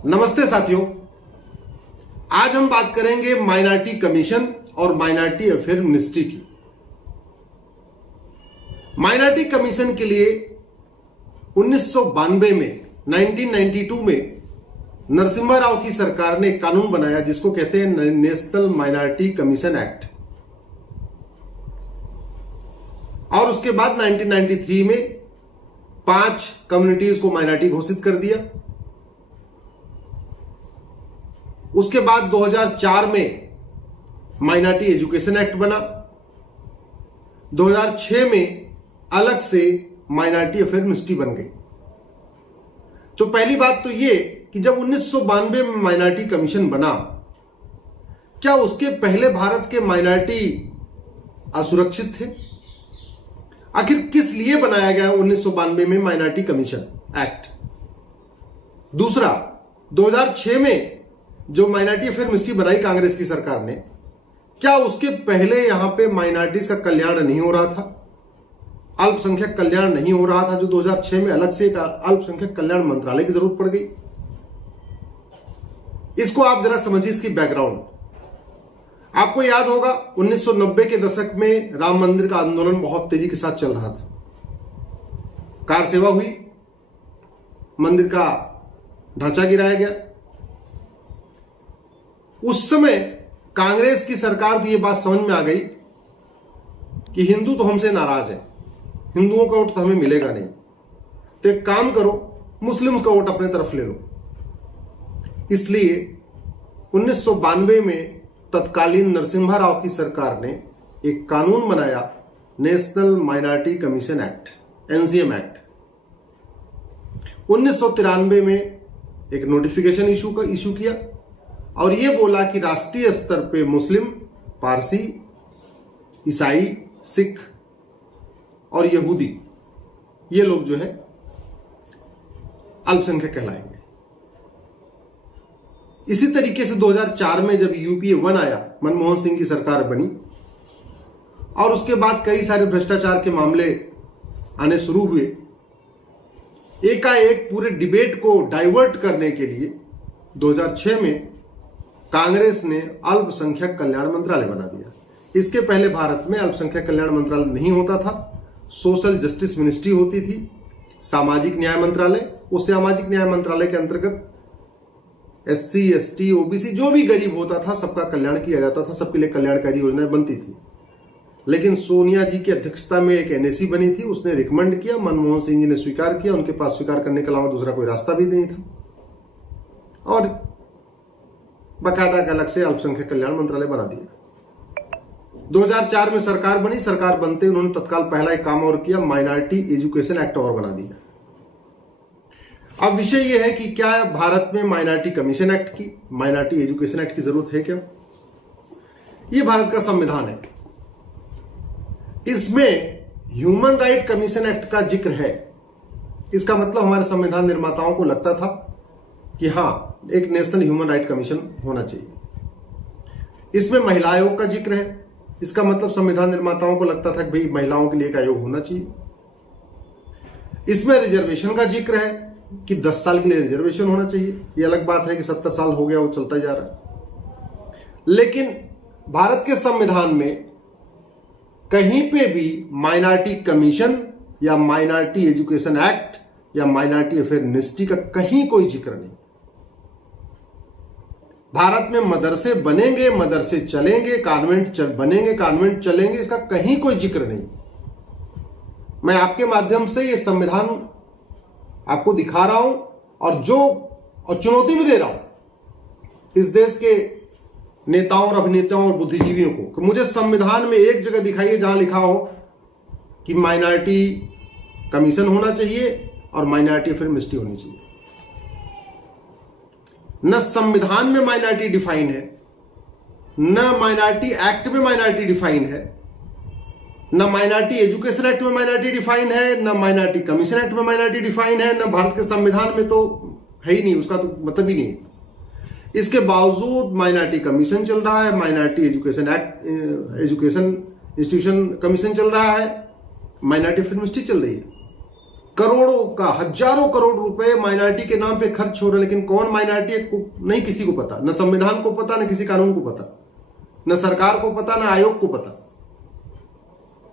नमस्ते साथियों, आज हम बात करेंगे माइनॉरिटी कमीशन और माइनॉरिटी अफेयर मिनिस्ट्री की। माइनॉरिटी कमीशन के लिए 1992 में 1992 में नरसिम्हा राव की सरकार ने एक कानून बनाया जिसको कहते हैं नेशनल माइनॉरिटी कमीशन एक्ट। और उसके बाद 1993 में 5 कम्युनिटीज को माइनॉरिटी घोषित कर दिया। उसके बाद 2004 में माइनॉरिटी एजुकेशन एक्ट बना। 2006 में अलग से माइनॉरिटी अफेयर मिनिस्ट्री बन गई। तो पहली बात तो यह कि जब 1992 में माइनॉरिटी कमीशन बना, क्या उसके पहले भारत के माइनॉरिटी असुरक्षित थे? आखिर किस लिए बनाया गया 1992 में माइनॉरिटी कमीशन एक्ट? दूसरा, 2006 में जो माइनॉरिटी अफेयर मिनिस्ट्री बनाई कांग्रेस की सरकार ने, क्या उसके पहले यहां पे माइनॉरिटीज का कल्याण नहीं हो रहा था? अल्पसंख्यक कल्याण नहीं हो रहा था, जो 2006 में अलग से एक अल्पसंख्यक कल्याण मंत्रालय की जरूरत पड़ गई? इसको आप जरा समझिए, इसकी बैकग्राउंड। आपको याद होगा 1990 के दशक में राम मंदिर का आंदोलन बहुत तेजी के साथ चल रहा था। कार सेवा हुई, मंदिर का ढांचा गिराया गया। उस समय कांग्रेस की सरकार को यह बात समझ में आ गई कि हिंदू तो हमसे नाराज है, हिंदुओं का वोट तो हमें मिलेगा नहीं, तो एक काम करो, मुस्लिम्स का वोट अपने तरफ ले लो। इसलिए 1992 में तत्कालीन नरसिम्हा राव की सरकार ने एक कानून बनाया, national minority commission act, NCM act. 1993 में एक नोटिफिकेशन इशू किया और यह बोला कि राष्ट्रीय स्तर पे मुस्लिम, पारसी, ईसाई, सिख और यहूदी, ये लोग जो है अल्पसंख्यक कहलाएंगे। इसी तरीके से 2004 में जब यूपीए 1 आया, मनमोहन सिंह की सरकार बनी और उसके बाद कई सारे भ्रष्टाचार के मामले आने शुरू हुए। एकाएक पूरे डिबेट को डाइवर्ट करने के लिए 2006 में कांग्रेस ने अल्पसंख्यक कल्याण मंत्रालय बना दिया। इसके पहले भारत में अल्पसंख्यक कल्याण मंत्रालय नहीं होता था, सोशल जस्टिस मिनिस्ट्री होती थी, सामाजिक न्याय मंत्रालय। उस सामाजिक न्याय मंत्रालय के अंतर्गत एससी, एसटी, ओबीसी जो भी गरीब होता था सबका कल्याण किया जाता था, सबके लिए कल्याणकारी योजनाएं बनती थी। लेकिन सोनिया जी की अध्यक्षता में एक एनएसी बनी थी, उसने रिकमेंड किया, मनमोहन सिंह जी ने स्वीकार किया, उनके पास स्वीकार करने के अलावा दूसरा कोई रास्ता भी नहीं था और बाकायदा अलग से अल्पसंख्यक कल्याण मंत्रालय बना दिया। 2004 में सरकार बनी। सरकार बनते उन्होंने तत्काल पहला एक काम और किया, माइनॉरिटी एजुकेशन एक्ट और बना दिया। अब विषय यह है कि क्या भारत में माइनॉरिटी कमीशन एक्ट की, माइनॉरिटी एजुकेशन एक्ट की जरूरत है क्या? यह भारत का संविधान है, इसमें ह्यूमन राइट कमीशन एक्ट का जिक्र है। इसका मतलब हमारे संविधान निर्माताओं को लगता था कि हां, एक नेशनल ह्यूमन राइट कमीशन होना चाहिए। इसमें महिला आयोग का जिक्र है। इसका मतलब संविधान निर्माताओं को लगता था कि भाई महिलाओं के लिए एक आयोग होना चाहिए। इसमें रिजर्वेशन का जिक्र है कि 10 साल के लिए रिजर्वेशन होना चाहिए। यह अलग बात है कि 70 साल हो गया, वो चलता जा रहा है। लेकिन भारत के संविधान में कहीं पे भी माइनॉरिटी कमीशन या माइनॉरिटी एजुकेशन एक्ट या माइनॉरिटी अफेयर मिनिस्ट्री का कहीं कोई जिक्र नहीं। भारत में मदरसे बनेंगे, मदरसे चलेंगे, कॉन्वेंट बनेंगे, कॉन्वेंट चलेंगे, इसका कहीं कोई जिक्र नहीं। मैं आपके माध्यम से ये संविधान आपको दिखा रहा हूं और चुनौती भी दे रहा हूं इस देश के नेताओं और अभिनेताओं और बुद्धिजीवियों को कि मुझे संविधान में एक जगह दिखाइए जहां लिखा हो कि माइनॉरिटी कमीशन होना चाहिए और माइनॉरिटी अफेयर मिनिस्ट्री होनी चाहिए। न संविधान में माइनॉरिटी डिफाइन है, न माइनॉरिटी एक्ट में माइनॉरिटी डिफाइन है, न माइनॉरिटी एजुकेशन एक्ट में माइनॉरिटी डिफाइन है, न माइनॉरिटी कमीशन एक्ट में माइनॉरिटी डिफाइन है, न भारत के संविधान में तो है ही नहीं, उसका तो मतलब ही नहीं है। इसके बावजूद माइनॉरिटी कमीशन चल रहा है, माइनॉरिटी एजुकेशन इंस्टीट्यूशन कमीशन चल रहा है, माइनॉरिटी अफेयर मिनिस्ट्री चल रही है। करोड़ों का, हजारों करोड़ रुपए माइनॉरिटी के नाम पे खर्च हो रहे, लेकिन कौन माइनॉरिटी है नहीं किसी को पता, न संविधान को पता, न किसी कानून को पता, न सरकार को पता, न आयोग को पता।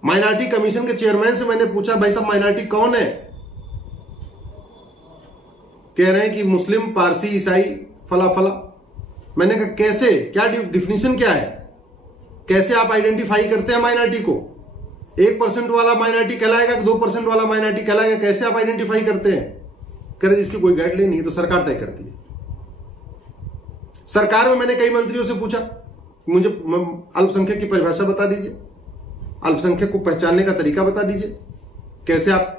माइनॉरिटी कमीशन के चेयरमैन से मैंने पूछा, भाई साहब माइनॉरिटी कौन है? कह रहे हैं कि मुस्लिम, पारसी, ईसाई, फला फला। मैंने कहा कैसे, क्या डिफिनीशन क्या है, कैसे आप आइडेंटिफाई करते हैं माइनॉरिटी को? 1% वाला माइनॉरिटी कहलाएगा कि 2% वाला माइनॉरिटी कहलाएगा, कैसे आप आइडेंटिफाई करते हैं? कह रहे इसकी कोई गाइडलाइन नहीं है, तो सरकार तय करती है। सरकार में मैंने कई मंत्रियों से पूछा, मुझे अल्पसंख्यक की परिभाषा बता दीजिए, अल्पसंख्यक को पहचानने का तरीका बता दीजिए, कैसे आप,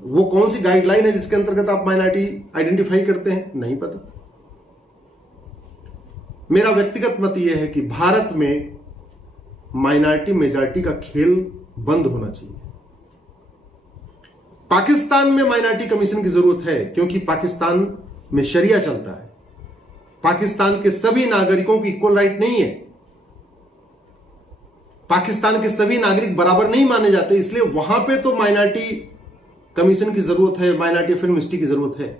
वो कौन सी गाइडलाइन है जिसके अंतर्गत आप माइनॉरिटी आइडेंटिफाई करते हैं? नहीं पता। मेरा व्यक्तिगत मत यह है कि भारत में माइनॉरिटी मेजॉरिटी का खेल बंद होना चाहिए। पाकिस्तान में माइनॉरिटी कमीशन की जरूरत है, क्योंकि पाकिस्तान में शरिया चलता है। पाकिस्तान के सभी नागरिकों की इक्वल राइट नहीं है, पाकिस्तान के सभी नागरिक बराबर नहीं माने जाते, इसलिए वहां पे तो माइनॉरिटी कमीशन की जरूरत है, माइनॉरिटी अफेयर मिनिस्ट्री की जरूरत है।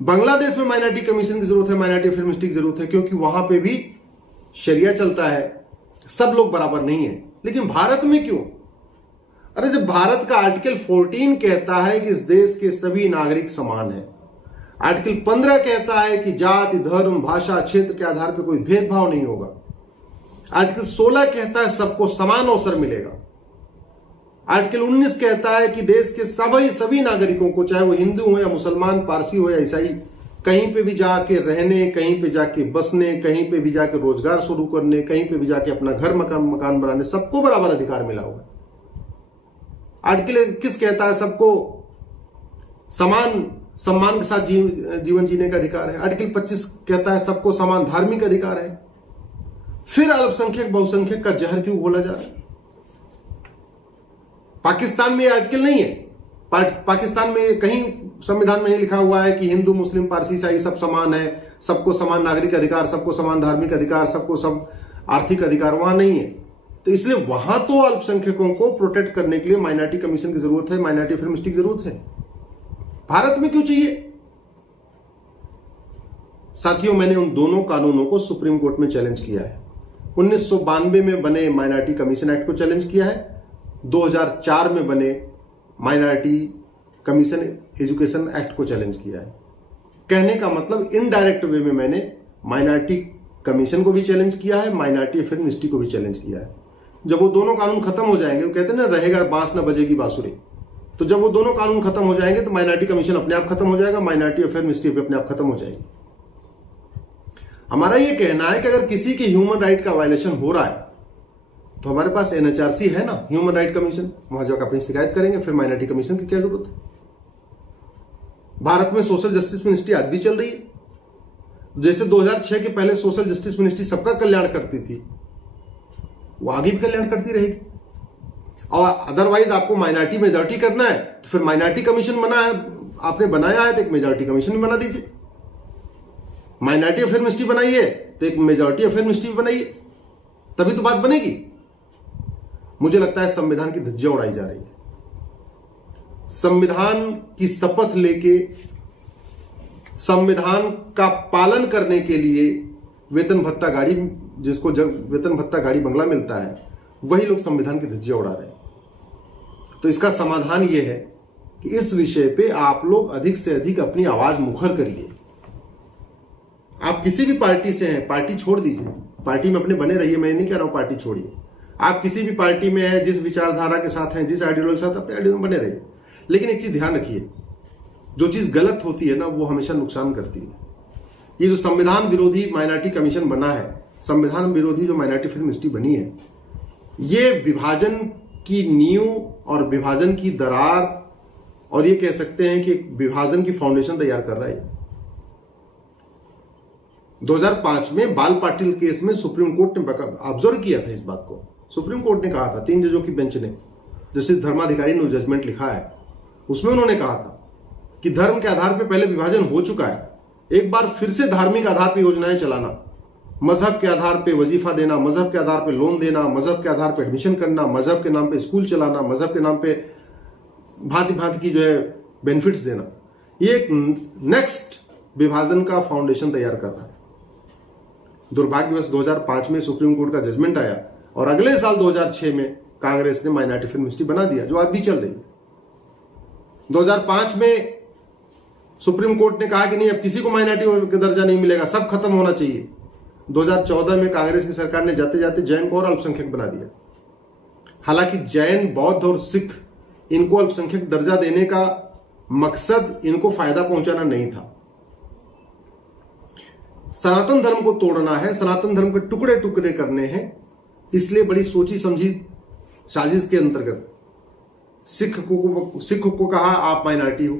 बांग्लादेश में माइनॉरिटी कमीशन की जरूरत है, माइनॉरिटी अफेयर मिनिस्ट्री की जरूरत है, क्योंकि वहां पे भी शरिया चलता है, सब लोग बराबर नहीं है। लेकिन भारत में क्यों? अरे जब भारत का आर्टिकल 14 कहता है कि इस देश के सभी नागरिक समान हैं, आर्टिकल 15 कहता है कि जाति, धर्म, भाषा, क्षेत्र के आधार पर कोई भेदभाव नहीं होगा, आर्टिकल 16 कहता है सबको समान अवसर मिलेगा, आर्टिकल 19 कहता है कि देश के सभी नागरिकों को, चाहे वो हिंदू हो या मुसलमान, पारसी हो या ईसाई, कहीं पे भी जाके रहने, कहीं पे जाके बसने, कहीं पे भी जाके रोजगार शुरू करने, कहीं पे भी जाके अपना घर मकान बनाने, सबको बराबर अधिकार मिला हुआ है। आर्टिकल 21 कहता है सबको समान सम्मान के साथ जीवन जीने का अधिकार है। आर्टिकल 25 कहता है सबको समान धार्मिक अधिकार है। फिर अल्पसंख्यक बहुसंख्यक का जहर क्यों घोला जा रहा है? पाकिस्तान में आर्टिकल नहीं है, पाकिस्तान में कहीं संविधान में नहीं लिखा हुआ है कि हिंदू, मुस्लिम, पारसी, ईसाई सब समान है, सबको समान नागरिक अधिकार, सबको समान धार्मिक अधिकार, सबको सब आर्थिक अधिकार, वहां नहीं है। तो इसलिए वहां तो अल्पसंख्यकों को प्रोटेक्ट करने के लिए माइनॉरिटी कमीशन की जरूरत है, माइनॉरिटी अफेयर मिनिस्ट्री की जरूरत है। भारत में क्यों चाहिए? साथियों, मैंने उन दोनों कानूनों को सुप्रीम कोर्ट में चैलेंज किया है। 1992 में बने माइनॉरिटी कमीशन एक्ट को चैलेंज किया है, 2004 में बने माइनॉरिटी कमीशन एजुकेशन एक्ट को चैलेंज किया है। कहने का मतलब इनडायरेक्ट वे में मैंने माइनॉरिटी कमीशन को भी चैलेंज किया है, माइनॉरिटी अफेयर मिनिस्ट्री को भी चैलेंज किया है। जब वो दोनों कानून खत्म हो जाएंगे, तो कहते हैं ना, रहेगा बांस न बजेगी बांसुरी, तो जब वो दोनों कानून खत्म हो जाएंगे तो माइनॉरिटी कमीशन अपने आप खत्म हो जाएगा, माइनॉरिटी अफेयर मिनिस्ट्री भी अपने आप खत्म हो जाएगी। हमारा ये कहना है कि अगर किसी के ह्यूमन राइट का वायलेशन हो रहा है तो हमारे पास एनएचआरसी है ना, ह्यूमन राइट कमीशन, वहां जाकर अपनी शिकायत करेंगे, फिर माइनॉरिटी कमीशन की क्या जरूरत है? भारत में सोशल जस्टिस मिनिस्ट्री आज भी चल रही है। जैसे 2006 के पहले सोशल जस्टिस मिनिस्ट्री सबका कल्याण करती थी, वो आगे भी कल्याण करती रहेगी। और अदरवाइज आपको माइनॉरिटी मेजॉरिटी करना है तो फिर माइनॉरिटी कमीशन आपने बनाया है तो एक मेजॉरिटी कमीशन भी बना दीजिए। माइनॉरिटी अफेयर मिनिस्ट्री बनाइए तो एक मेजॉरिटी अफेयर मिनिस्ट्री बनाइए, तभी तो बात बनेगी। मुझे लगता है संविधान की धज्जियां उड़ाई जा रही है। संविधान की शपथ लेके संविधान का पालन करने के लिए वेतन भत्ता गाड़ी, जिसको जब वेतन भत्ता गाड़ी बंगला मिलता है, वही लोग संविधान की धज्जियां उड़ा रहे हैं। तो इसका समाधान यह है कि इस विषय पे आप लोग अधिक से अधिक अपनी आवाज मुखर करिए। आप किसी भी पार्टी से हैं, पार्टी छोड़ दीजिए, पार्टी में अपने बने रहिए, मैं नहीं कह रहा हूं पार्टी छोड़िए। आप किसी भी पार्टी में हैं, जिस विचारधारा के साथ हैं, जिस आइडियोलॉजी के साथ, अपने आइडियोलॉजी में बने रहिए। लेकिन एक चीज ध्यान रखिए, जो चीज गलत होती है ना, वो हमेशा नुकसान करती है। ये जो संविधान विरोधी माइनॉरिटी कमीशन बना है, संविधान विरोधी जो माइनॉरिटी अफेयर मिनिस्ट्री बनी है, ये विभाजन की नींव और विभाजन की दरार, और ये कह सकते हैं कि विभाजन की फाउंडेशन तैयार कर रहा है। 2005 में बाल पाटिल केस में सुप्रीम कोर्ट ने ऑब्जर्व किया था इस बात को। सुप्रीम कोर्ट ने कहा था, 3 जजों की बेंच ने, जस्टिस धर्माधिकारी ने जजमेंट लिखा है, उसमें उन्होंने कहा था कि धर्म के आधार पर पहले विभाजन हो चुका है, एक बार फिर से धार्मिक आधार पर योजनाएं चलाना, मजहब के आधार पे वजीफा देना, मजहब के आधार पे लोन देना, मजहब के आधार पे एडमिशन करना, मजहब के नाम पे स्कूल चलाना, मजहब के नाम पे भांति भांति की जो है बेनिफिट्स देना, ये एक नेक्स्ट विभाजन का फाउंडेशन तैयार कर रहा है। दुर्भाग्यवश 2005 में सुप्रीम कोर्ट का जजमेंट आया और अगले साल 2006 में कांग्रेस ने माइनॉरिटी फिल्म मिनिस्ट्री बना दिया, जो आज भी चल रही है। 2005 में सुप्रीम कोर्ट ने कहा कि नहीं, अब किसी को माइनॉरिटी का दर्जा नहीं मिलेगा, सब खत्म होना चाहिए। 2014 में कांग्रेस की सरकार ने जाते जाते जैन को और अल्पसंख्यक बना दिया। हालांकि जैन, बौद्ध और सिख, इनको अल्पसंख्यक दर्जा देने का मकसद इनको फायदा पहुंचाना नहीं था। सनातन धर्म को तोड़ना है, सनातन धर्म के टुकड़े टुकड़े करने हैं, इसलिए बड़ी सोची समझी साजिश के अंतर्गत सिख को कहा आप माइनॉरिटी हो,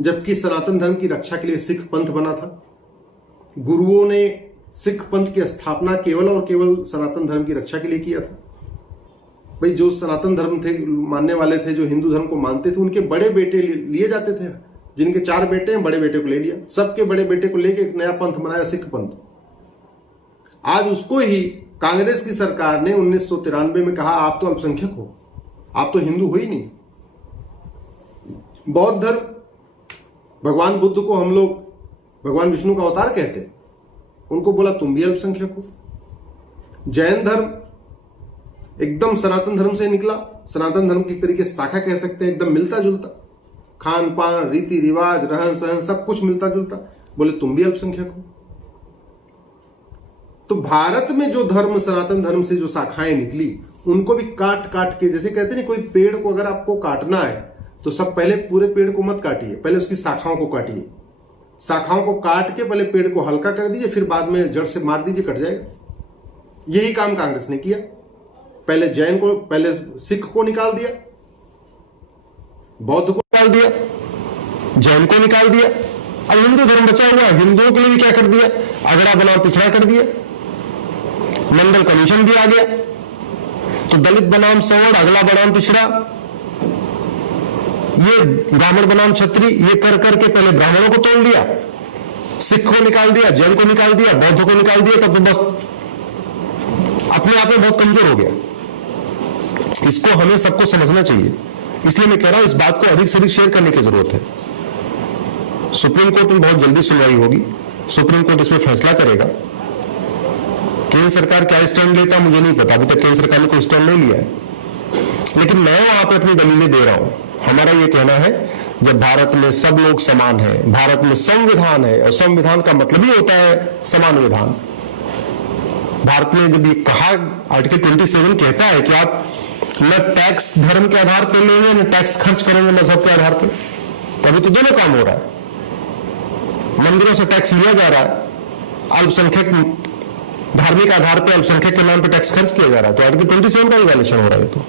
जबकि सनातन धर्म की रक्षा के लिए सिख पंथ बना था। गुरुओं ने सिख पंथ की स्थापना केवल और केवल सनातन धर्म की रक्षा के लिए किया था। भाई जो सनातन धर्म थे, मानने वाले थे, जो हिंदू धर्म को मानते थे, उनके बड़े बेटे लिए जाते थे। जिनके 4 बेटे हैं, बड़े बेटे को ले लिया, सबके बड़े बेटे को लेके एक नया पंथ बनाया, सिख पंथ। आज उसको ही कांग्रेस की सरकार ने 1993 में कहा आप तो अल्पसंख्यक हो, आप तो हिंदू हो ही नहीं। बौद्ध धर्म, भगवान बुद्ध को हम लोग भगवान विष्णु का अवतार कहते हैं, उनको बोला तुम भी अल्पसंख्यक हो। जैन धर्म एकदम सनातन धर्म से निकला, सनातन धर्म की तरीके से शाखा कह सकते हैं, एकदम मिलता जुलता, खान पान, रीति रिवाज, रहन सहन सब कुछ मिलता जुलता, बोले तुम भी अल्पसंख्यक हो। तो भारत में जो धर्म, सनातन धर्म से जो शाखाएं निकली, उनको भी काट काट के, जैसे कहते हैं कोई पेड़ को अगर आपको काटना है तो सब पहले पूरे पेड़ को मत काटिए, पहले उसकी शाखाओं को काटिए। शाखाओं को काट के पहले पेड़ को हल्का कर दीजिए, फिर बाद में जड़ से मार दीजिए, कट जाएगा। यही काम कांग्रेस ने किया। पहले जैन को, पहले सिख को निकाल दिया, बौद्ध को निकाल दिया, जैन को निकाल दिया, अब हिंदू धर्म बचा हुआ है। हिंदुओं के लिए भी क्या कर दिया, अगड़ा बनाम पिछड़ा कर दिया। मंडल कमीशन भी आ गया, तो दलित बनाम सवर्ण, अगला बनाम पिछड़ा, ये ब्राह्मण बनाम क्षत्रिय, ये कर करके पहले ब्राह्मणों को तोड़ दिया, सिख को निकाल दिया, जैन को निकाल दिया, बौद्ध को निकाल दिया, तब तो बस अपने आप में बहुत कमजोर हो गया। इसको हमें सबको समझना चाहिए। इसलिए मैं कह रहा हूं इस बात को अधिक से अधिक शेयर करने की जरूरत है। सुप्रीम कोर्ट में बहुत जल्दी सुनवाई होगी, सुप्रीम कोर्ट इसमें फैसला करेगा। केंद्र सरकार क्या स्टैंड लेता मुझे नहीं पता, अभी तक केंद्र सरकार ने कोई स्टैंड नहीं लिया है, लेकिन मैं वहां पर अपनी दलीलें दे रहा हूं। हमारा यह कहना है जब भारत में सब लोग समान हैं, भारत में संविधान है, और संविधान का मतलब ही होता है समान विधान। भारत में जब ये कहा, आर्टिकल 27 कहता है कि आप न टैक्स धर्म के आधार पर लेंगे, न टैक्स खर्च करेंगे मजहब के आधार पर, तभी तो दोनों काम हो रहा है। मंदिरों से टैक्स लिया जा रहा है, अल्पसंख्यक धार्मिक आधार पर अल्पसंख्यक के नाम पर टैक्स खर्च किया जा रहा है, तो आर्टिकल 27 का ही वायलेशन हो रहा है। तो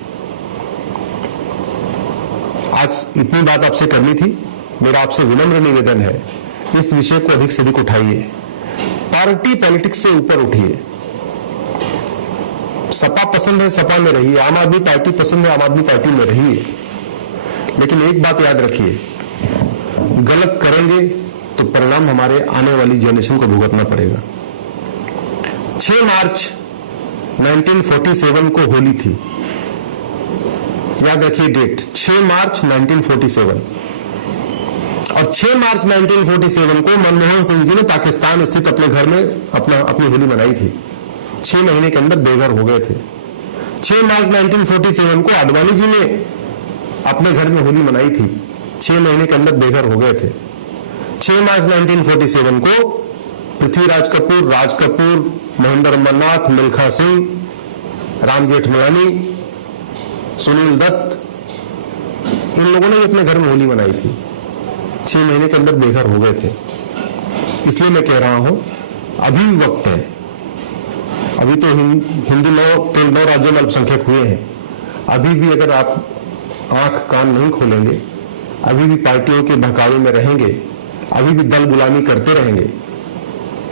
आज इतनी बात आपसे करनी थी। मेरा आपसे विनम्र निवेदन है, इस विषय को अधिक से अधिक उठाइए, पार्टी पॉलिटिक्स से ऊपर उठिए। सपा पसंद है, सपा में रहिए, आम आदमी पार्टी पसंद है, आम आदमी पार्टी में रहिए, लेकिन एक बात याद रखिए, गलत करेंगे तो परिणाम हमारे आने वाली जनरेशन को भुगतना पड़ेगा। 6 मार्च 1947 को होली थी, याद रखिए डेट, 6 मार्च 1947, और 6 मार्च 1947 को मनमोहन सिंह जी ने पाकिस्तान स्थित अपने घर में अपनी होली मनाई थी। 6 महीने के अंदर बेघर हो गए थे। 6 मार्च 1947 को आडवाणी जी ने अपने घर में होली मनाई थी, 6 महीने के अंदर बेघर हो गए थे। 6 मार्च 1947 को पृथ्वीराज कपूर, राज कपूर, महेंद्र अमरनाथ, मिल्खा सिंह, राम जेठमलानी, सुनील दत्त, इन लोगों ने भी अपने घर में होली मनाई थी, 6 महीने के अंदर बेघर हो गए थे। इसलिए मैं कह रहा हूं अभी भी वक्त है, अभी तो हिंदू 9 राज्यों में अल्पसंख्यक हुए हैं, अभी भी अगर आप आंख कान नहीं खोलेंगे, अभी भी पार्टियों के बहकावे में रहेंगे, अभी भी दल गुलामी करते रहेंगे,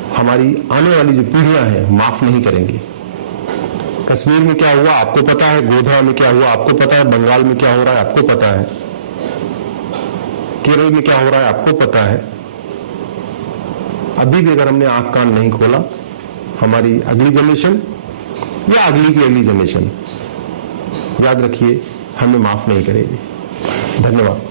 हमारी आने वाली जो पीढ़ियां हैं माफ नहीं करेंगी। कश्मीर में क्या हुआ आपको पता है, गोधरा में क्या हुआ आपको पता है, बंगाल में क्या हो रहा है आपको पता है, केरल में क्या हो रहा है आपको पता है। अभी भी अगर हमने आंख कान नहीं खोला, हमारी अगली जनरेशन या अगली की अगली जनरेशन, याद रखिए, हमें माफ नहीं करेगी। धन्यवाद।